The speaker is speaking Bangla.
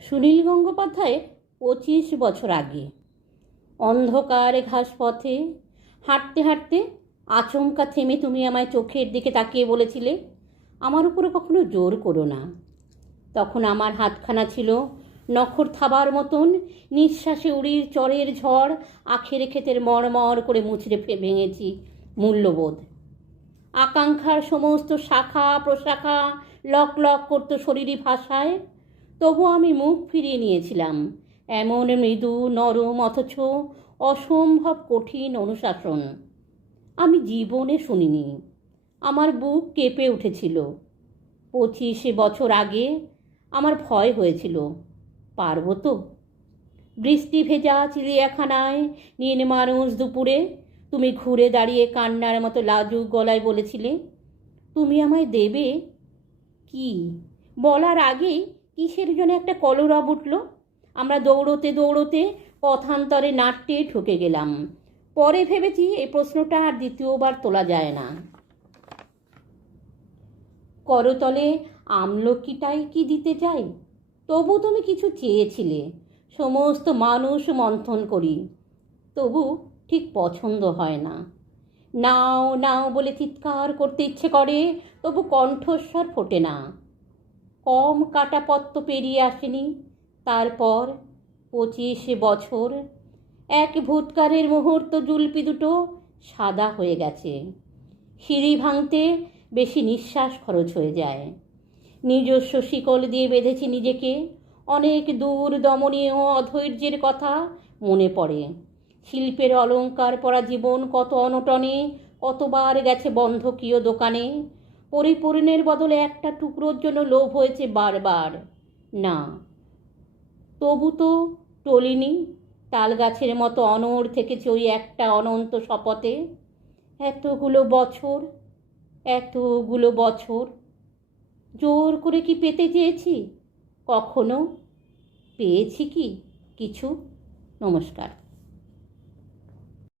সুনীল গঙ্গোপাধ্যায় পঁচিশ বছর আগে। অন্ধকার ঘাসপথে হাঁটতে হাঁটতে আচমকা থেমে তুমি আমায় চোখের দিকে তাকিয়ে বলেছিলে, আমার উপরে কখনো জোর করো না। তখন আমার হাতখানা ছিল নখর থাবার মতন, নিঃশ্বাসে উড়ির চরের ঝড়, আখের ক্ষেতের মরমর করে মুচড়ে ভেঙেছি মূল্যবোধ। আকাঙ্ক্ষার সমস্ত শাখা, প্রশাখা লক লক করতো শরীরী ভাষায় তবু আমি মুখ ফিরিয়ে নিয়েছিলাম। এমন মৃদু, নরম, অথচ অসম্ভব কঠিন অনুশাসন। আমি জীবনে শুনিনি। আমার বুক কেঁপে উঠেছিল। পঁচিশ বছর আগে আমার ভয় হয়েছিল। পারব তো? বৃষ্টি ভেজা চিড়িয়াখানায় মানুষ দুপুরে তুমি ঘুরে দাঁড়িয়ে কান্নার মতো লাজুক গলায় বলেছিলে, তুমি আমায় দেবে? কি? বলার আগেই কিসের জন্য একটা কলরব উঠল? আমরা দৌড়তে দৌড়তে পথান্তরে নাট্যে ঢুকে গেলাম। পরে ভেবেছি এই প্রশ্নটা আর দ্বিতীয়বার তোলা যায় না। করতলে আমলকিটাই কি দিতে চাই? তবু তুমি কিছু চেয়েছিলে। সমস্ত মানুষ মন্থন করি। তবু ঠিক পছন্দ হয় না। নাও নাও বলে চিৎকার করতে ইচ্ছে করে, তবু কণ্ঠস্বর ফোটে না। কম কাটা পত্ত পেরিয়ে আসেনি। তারপর পঁচিশ বছর, এক ভূতকারের মুহূর্ত জুলপি দুটো সাদা হয়ে গেছে। সিঁড়ি ভাঙতে বেশি নিঃশ্বাস খরচ হয়ে যায়। নিজস্ব শিকল দিয়ে বেঁধেছি নিজেকে। অনেক দূর দমনীয় অধৈর্যের কথা মনে পড়ে। শিল্পের অলঙ্কার পরা জীবন কত অনটনে, কতবার গেছে বন্ধকীয় দোকানে। পরিপূর্ণের বদলে একটা টুকরোর জন্য লোভ হয়েছে বারবার। না। তবু তো টলিনি তাল গাছের মতো অনড় থেকেছে ওই একটা অনন্ত শপথে। এতগুলো বছর এতগুলো বছর। জোর করে কি পেতে চেয়েছি? কখনো? পেয়েছি কি? কিছু? নমস্কার।